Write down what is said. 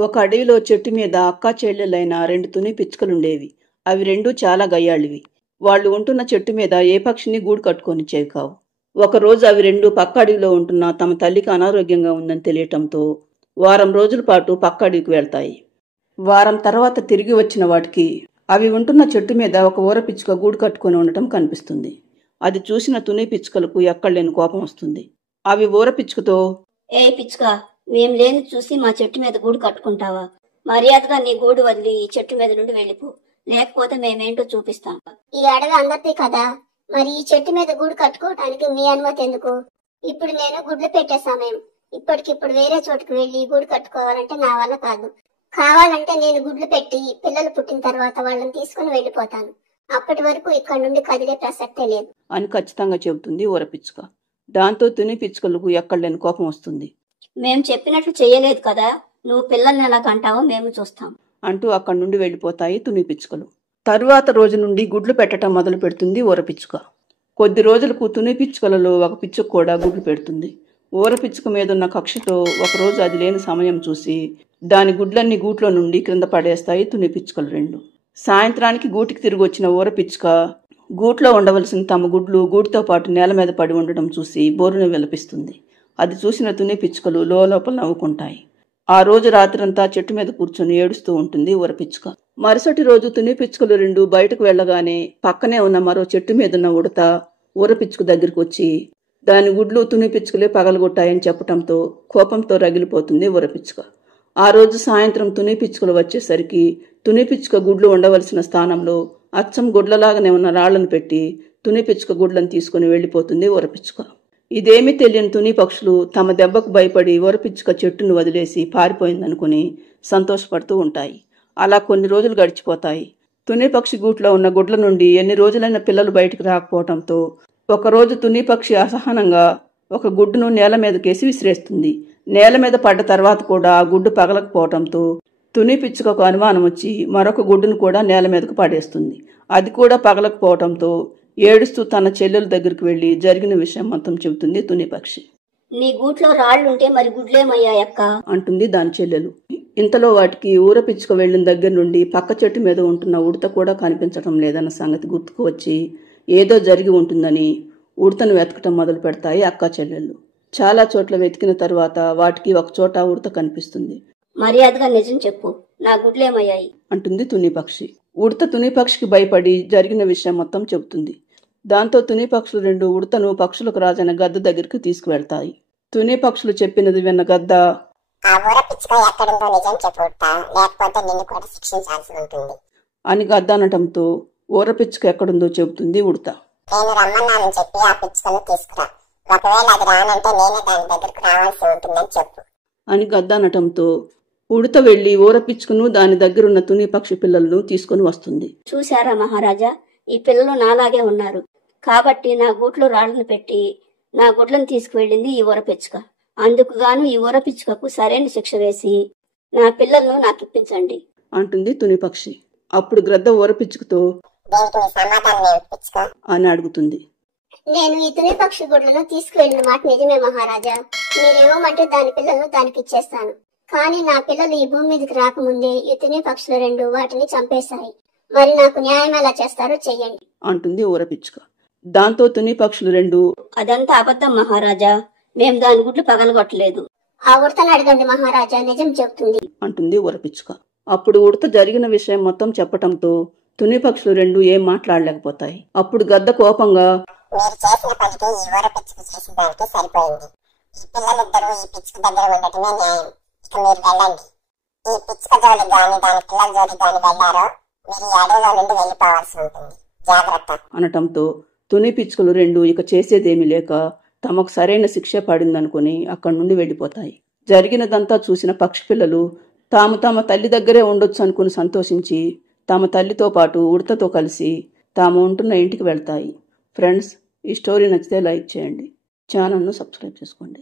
ఒక అడవిలో చెట్టు మీద అక్కా చెల్లెలైన 2 తుని పిచ్చుకలుండేవి. అవి రెండూ చాలా గయ్యాళివి. వాళ్ళు ఉంటున్న చెట్టు మీద ఏ పక్షిని గూడు కట్టుకొనిచ్చేవి కావు. ఒకరోజు అవి రెండూ పక్క అడవిలో ఉంటున్న తమ తల్లికి అనారోగ్యంగా ఉందని తెలియటంతో వారం రోజుల పాటు పక్క అడవికి వెళ్తాయి. వారం తర్వాత తిరిగి వచ్చిన వాటికి అవి ఉంటున్న చెట్టు మీద ఒక ఊర పిచ్చుక గూడు కట్టుకొని ఉండటం కనిపిస్తుంది. అది చూసిన తుని పిచ్చుకలకు ఎక్కడలేని కోపం వస్తుంది. అవి ఊర పిచ్చుకతో, ఏ పిచ్చుక, మేం లేని చూసి మా చెట్టు మీద గూడు కట్టుకుంటావా? మర్యాదగా నీ గూడు వదిలి ఈ చెట్టు మీద నుండి వెళ్ళిపో, లేకపోతే మేమేంటో చూపిస్తాం. ఈ అడవి అందరిది కదా, మరి ఈ చెట్టు మీద గూడు కట్టుకోవటానికి మీ అనుమతి ఎందుకు? ఇప్పుడు నేను గుడ్లు పెట్టే సమయం. ఇప్పటికిప్పుడు వేరే చోటుకు వెళ్లి గూడు కట్టుకోవాలంటే నా వల్ల కాదు. కావాలంటే నేను గుడ్లు పెట్టి పిల్లలు పుట్టిన తర్వాత వాళ్ళని తీసుకుని వెళ్లిపోతాను. అప్పటి వరకు ఇక్కడ నుండి కదిలే ప్రసక్తే లేదు అని ఖచ్చితంగా చెబుతుంది ఊర పిచ్చుక. దాంతో తుని పిచ్చుకలకు ఎక్కడలేని కోపం వస్తుంది. మేం చెప్పినట్లు చెయ్యలేదు కదా, నువ్వు పిల్లల్ని ఎలా కంటావో మేము చూస్తాం అంటూ అక్కడి నుండి వెళ్లిపోతాయి తుని పిచ్చుకలు. తరువాత రోజు నుండి గుడ్లు పెట్టడం మొదలు పెడుతుంది ఊర పిచ్చుక. కొద్ది రోజులకు తుని పిచ్చుకలలో ఒక పిచ్చుక కూడా గుడ్లు పెడుతుంది. ఊర పిచ్చుక మీదున్న కక్షతో ఒకరోజు అది లేని సమయం చూసి దాని గుడ్లన్నీ గూట్లో నుండి క్రింద పడేస్తాయి తుని పిచ్చుకలు రెండు. సాయంత్రానికి గూటికి తిరిగి వచ్చిన ఊర పిచ్చుక గూట్లో ఉండవలసిన తమ గుడ్లు గూటితో పాటు నేల మీద పడి ఉండడం చూసి బోరున విలపిస్తుంది. అది చూసిన తుని పిచ్చుకలు లోపల నవ్వుకుంటాయి. ఆ రోజు రాత్రంతా చెట్టు మీద కూర్చొని ఏడుస్తూ ఉంటుంది ఊర పిచ్చుక. మరుసటి రోజు తుని పిచ్చుకలు రెండు బయటకు వెళ్లగానే పక్కనే ఉన్న మరో చెట్టు మీదున్న ఉడత ఊర పిచ్చుక దగ్గరికి వచ్చి దాని గుడ్లు తుని పిచ్చుకలే పగలగొట్టాయని చెప్పటంతో కోపంతో రగిలిపోతుంది ఊర పిచ్చుక. ఆ రోజు సాయంత్రం తుని పిచ్చుకలు వచ్చేసరికి తుని పిచ్చుక గుడ్లు ఉండవలసిన స్థానంలో అచ్చం గుడ్లలాగానే ఉన్న రాళ్లను పెట్టి తుని పిచ్చుక గుడ్లను తీసుకుని వెళ్లిపోతుంది ఊర పిచ్చుక. ఇదేమీ తెలియని తుని పక్షులు తమ దెబ్బకు భయపడి ఊర పిచ్చుక చెట్టును వదిలేసి పారిపోయిందనుకుని సంతోషపడుతూ ఉంటాయి. అలా కొన్ని రోజులు గడిచిపోతాయి. తుని పక్షి గూట్లో ఉన్న గుడ్ల నుండి ఎన్ని రోజులైన పిల్లలు బయటికి రాకపోవడంతో ఒకరోజు తుని పక్షి అసహనంగా ఒక గుడ్డును నేల మీదకేసి విసిరేస్తుంది. నేల మీద పడ్డ తర్వాత కూడా ఆ గుడ్డు పగలకపోవడంతో తుని పిచ్చుకకు అనుమానం వచ్చి మరొక గుడ్డును కూడా నేల మీదకు పడేస్తుంది. అది కూడా పగలకపోవడంతో ఏడుస్తూ తన చెల్లెల దగ్గరికి వెళ్లి జరిగిన విషయం మొత్తం చెబుతుంది తుని పక్షి. నీ గూట్లో రాళ్లుంటే మరి గుడ్లేమయ్యాయక్క అంటుంది దాని చెల్లెలు. ఇంతలో వాటికి ఊర పిచ్చుక వెళ్లిన దగ్గర నుండి పక్క చెట్టు మీద ఉంటున్న ఉడత కూడా కనిపించడం లేదన్న సంగతి గుర్తుకు వచ్చి ఏదో జరిగి ఉంటుందని ఉడతను వెతకటం మొదలు పెడతాయి అక్కా చెల్లెళ్ళు. చాలా చోట్ల వెతికిన తరువాత వాటికి ఒక చోట ఉడత కనిపిస్తుంది. మర్యాదగా నిజం చెప్పు, నా గుడ్లేమయ్యాయి అంటుంది తుని పక్షి. ఉడత తుని పక్షికి భయపడి జరిగిన విషయం మొత్తం చెబుతుంది. దాంతో తుని పక్షులు రెండు ఉడతను పక్షులకు రాజైన గద్ద దగ్గరికి తీసుకువెళ్తాయి. తుని పక్షులు చెప్పినది విన్న గద్ద, అని గద్ద అనటంతో ఊర పిచ్చుక ఎక్కడుందో చెబుతుంది ఉడత. అని గద్ద అనటంతో ఉడత వెళ్లి ఊర పిచ్చుకను దాని దగ్గరున్న తుని పక్షి పిల్లలను తీసుకుని వస్తుంది. చూశారా మహారాజా, ఈ పిల్లలు నాలాగే ఉన్నారు కాబట్టి నా గూట్లో రాళ్లను పెట్టి నా గుడ్లను తీసుకువెళ్ళింది ఈ ఊర పిచ్చుక. అందుకు గాను ఈ ఊర పిచ్చుకకు సరైన శిక్ష వేసి నా పిల్లలను నాకు ఇప్పించండి అంటుంది తుని పక్షి. అప్పుడు గ్రద్ద ఊర పిచ్చుకతో అని అడుగుతుంది. నేను ఈ తుని పక్షి గుడ్లను తీసుకువెళ్ళిన మాట నిజమే మహారాజా. మీరేమోమంటే దాని పిల్లలను దానికి ఇచ్చేస్తాను. కానీ నా పిల్లలు ఈ భూమి మీదకి రాకముందే ఈ తుని పక్షులు రెండు వాటిని చంపేశాయి. మరి నాకు న్యాయం ఎలా చేస్తారో చెయ్యండి అంటుంది ఊర పిచ్చుక. దాంతో తుని పక్షులు రెండు, అదంతా అబద్ధం మహారాజా, మేం దాని గుడ్లు పగలగొట్టలేదు. ఆ ఉడతను అడగండి మహారాజా, నిజం చెబుతుంది అంటుంది ఊర పిచ్చుక. అప్పుడు ఉడత జరిగిన విషయం మొత్తం చెప్పటంతో తుని పక్షులు రెండు ఏం మాట్లాడలేకపోతాయి. అప్పుడు గద్ద కోపంగా, మీరు చేసిన పనికి ఈ ఊర పిచ్చుక చేసిన దానికి సరిపోయింది. ఈ పిల్లలిద్దరూ ఈ పిచ్చుక దగ్గర ఉండటమే న్యాయం. ఇక మీరు వెళ్ళండి. ఈ పిచ్చుక జోలి గాని దాని పిల్లల జోలి గాని వెళ్లారో మీరు ఈ అడవిలో నుండి వెళ్లిపోవాల్సి ఉంటుంది. జాగ్రత్త అనటంతో తుని పిచ్చుకలు రెండు ఇక చేసేదేమీ లేక తమకు సరైన శిక్ష పడిందనుకుని అక్కడి నుండి వెళ్లిపోతాయి. జరిగినదంతా చూసిన పక్షి పిల్లలు తాము తమ తల్లి దగ్గరే ఉండొచ్చు అనుకుని సంతోషించి తమ తల్లితో పాటు ఉడతతో కలిసి తాము ఉంటున్న ఇంటికి వెళ్తాయి. ఫ్రెండ్స్, ఈ స్టోరీ నచ్చితే లైక్ చేయండి, ఛానల్ను సబ్స్క్రైబ్ చేసుకోండి.